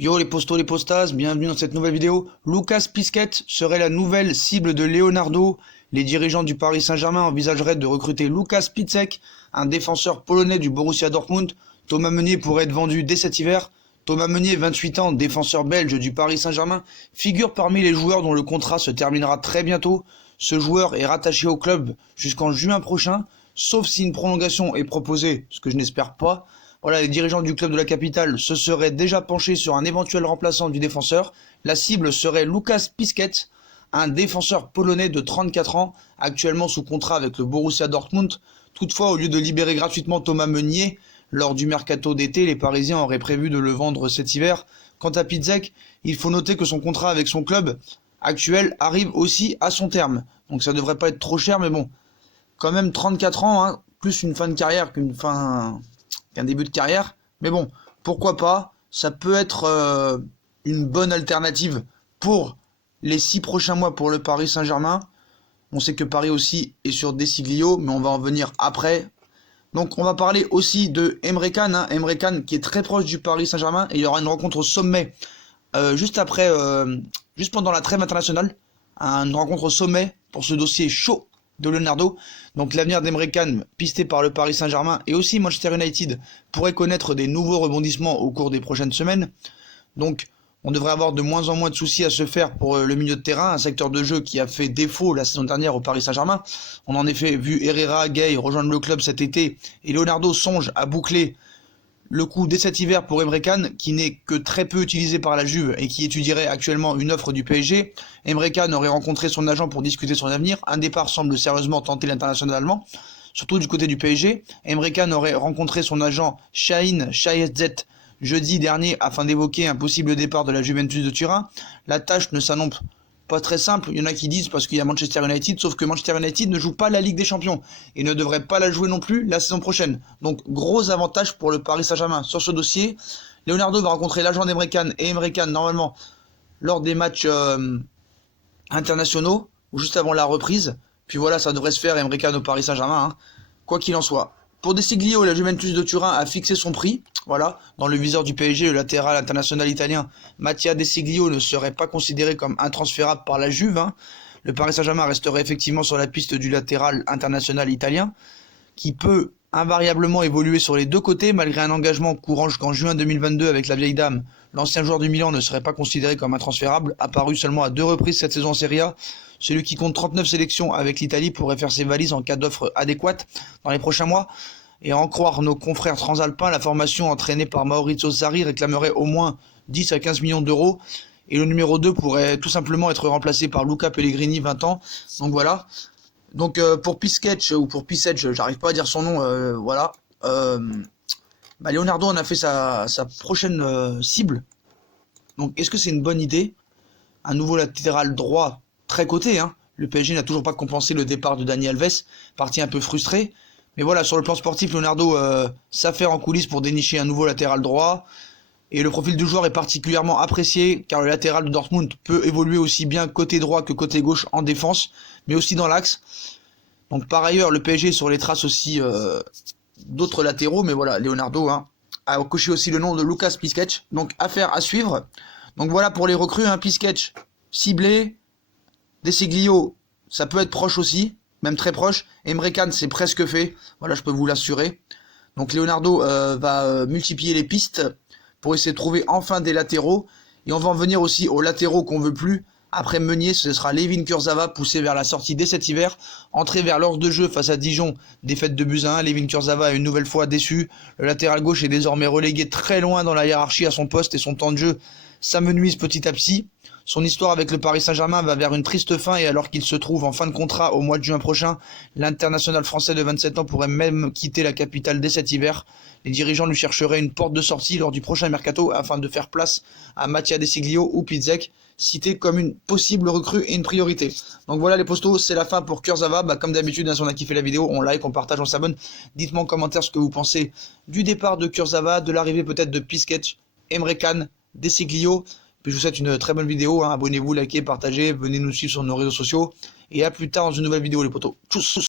Yo les postos, les postas, bienvenue dans cette nouvelle vidéo. Lucas Piszczek serait la nouvelle cible de Leonardo. Les dirigeants du Paris Saint-Germain envisageraient de recruter Lucas Piszczek, un défenseur polonais du Borussia Dortmund. Thomas Meunier pourrait être vendu dès cet hiver. Thomas Meunier, 28 ans, défenseur belge du Paris Saint-Germain, figure parmi les joueurs dont le contrat se terminera très bientôt. Ce joueur est rattaché au club jusqu'en juin prochain, sauf si une prolongation est proposée, ce que je n'espère pas. Voilà, les dirigeants du club de la capitale se seraient déjà penchés sur un éventuel remplaçant du défenseur. La cible serait Lucas Piszczek, un défenseur polonais de 34 ans, actuellement sous contrat avec le Borussia Dortmund. Toutefois, au lieu de libérer gratuitement Thomas Meunier, lors du mercato d'été, les Parisiens auraient prévu de le vendre cet hiver. Quant à Piszczek, il faut noter que son contrat avec son club actuel arrive aussi à son terme. Donc ça devrait pas être trop cher, mais bon, quand même 34 ans, hein, plus une fin de carrière qu'un début de carrière. Mais bon, pourquoi pas, ça peut être une bonne alternative pour les 6 prochains mois pour le Paris Saint-Germain. On sait que Paris aussi est sur Desiglio, mais on va en venir après. Donc on va parler aussi de Emre Can, Emre Can qui est très proche du Paris Saint-Germain, et il y aura une rencontre au sommet juste pendant la trêve internationale, une rencontre au sommet pour ce dossier chaud de Leonardo. Donc l'avenir d'Emre Can, pisté par le Paris Saint-Germain et aussi Manchester United, pourrait connaître des nouveaux rebondissements au cours des prochaines semaines. Donc on devrait avoir de moins en moins de soucis à se faire pour le milieu de terrain, un secteur de jeu qui a fait défaut la saison dernière au Paris Saint-Germain. On en effet vu Herrera, Gueye rejoindre le club cet été, et Leonardo songe à boucler le coup dès cet hiver pour Emre Can, qui n'est que très peu utilisé par la Juve et qui étudierait actuellement une offre du PSG. Emre Can aurait rencontré son agent pour discuter son avenir. Un départ semble sérieusement tenter l'international allemand, surtout du côté du PSG. Emre Can aurait rencontré son agent Şahin Şayezet jeudi dernier afin d'évoquer un possible départ de la Juventus de Turin. La tâche ne s'annonce pas très simple, il y en a qui disent parce qu'il y a Manchester United, sauf que Manchester United ne joue pas la Ligue des Champions et ne devrait pas la jouer non plus la saison prochaine. Donc gros avantage pour le Paris Saint-Germain sur ce dossier. Leonardo va rencontrer l'agent d'Emre Can et Emre Can normalement lors des matchs internationaux ou juste avant la reprise. Puis voilà, ça devrait se faire, Emre Can au Paris Saint-Germain, quoi qu'il en soit. Pour Desiglio, la Juventus de Turin a fixé son prix. Voilà, dans le viseur du PSG, le latéral international italien Mattia Desiglio ne serait pas considéré comme intransférable par la Juve. Le Paris Saint-Germain resterait effectivement sur la piste du latéral international italien, qui peut invariablement évoluer sur les deux côtés malgré un engagement courant jusqu'en juin 2022 avec la vieille dame. L'ancien joueur du Milan ne serait pas considéré comme intransférable, apparu seulement à 2 reprises cette saison en Serie A. Celui qui compte 39 sélections avec l'Italie pourrait faire ses valises en cas d'offre adéquate dans les prochains mois. Et à en croire nos confrères transalpins, la formation entraînée par Maurizio Sarri réclamerait au moins 10 à 15 millions d'euros. Et le numéro 2 pourrait tout simplement être remplacé par Luca Pellegrini, 20 ans. Donc voilà. Donc pour Piszczek, ou pour Piszczek, j'arrive pas à dire son nom, voilà. Leonardo en a fait sa prochaine cible. Donc est-ce que c'est une bonne idée? Un nouveau latéral droit très coté, Le PSG n'a toujours pas compensé le départ de Dani Alves, parti un peu frustré. Mais voilà, sur le plan sportif, Leonardo s'affaire en coulisses pour dénicher un nouveau latéral droit. Et le profil du joueur est particulièrement apprécié, car le latéral de Dortmund peut évoluer aussi bien côté droit que côté gauche en défense, mais aussi dans l'axe. Donc par ailleurs, le PSG est sur les traces aussi d'autres latéraux, mais voilà, Leonardo a coché aussi le nom de Lucas Piszczek. Donc affaire à suivre. Donc voilà pour les recrues, Piszczek ciblé, Desiglio, ça peut être proche aussi, même très proche. Emre Can, c'est presque fait, voilà, je peux vous l'assurer. Donc Leonardo va multiplier les pistes pour essayer de trouver enfin des latéraux. Et on va en venir aussi aux latéraux qu'on veut plus. Après Meunier, ce sera Layvin Kurzawa, poussé vers la sortie dès cet hiver. Entré vers l'ordre de jeu face à Dijon, défaite de buts à 1. Layvin Kurzawa est une nouvelle fois déçu. Le latéral gauche est désormais relégué très loin dans la hiérarchie à son poste, et son temps de jeu s'amenuise petit à petit. Son histoire avec le Paris Saint-Germain va vers une triste fin, et alors qu'il se trouve en fin de contrat au mois de juin prochain, l'international français de 27 ans pourrait même quitter la capitale dès cet hiver. Les dirigeants lui chercheraient une porte de sortie lors du prochain mercato afin de faire place à Mattia Desiglio ou Piszczek, cités comme une possible recrue et une priorité. Donc voilà les postos, c'est la fin pour Kurzawa. Comme d'habitude, si on a kiffé la vidéo, on like, on partage, on s'abonne. Dites-moi en commentaire ce que vous pensez du départ de Kurzawa, de l'arrivée peut-être de Piszczek, Emre Can, Desiglio. Puis je vous souhaite une très bonne vidéo, abonnez-vous, likez, partagez, venez nous suivre sur nos réseaux sociaux, et à plus tard dans une nouvelle vidéo les potos. Tchuss.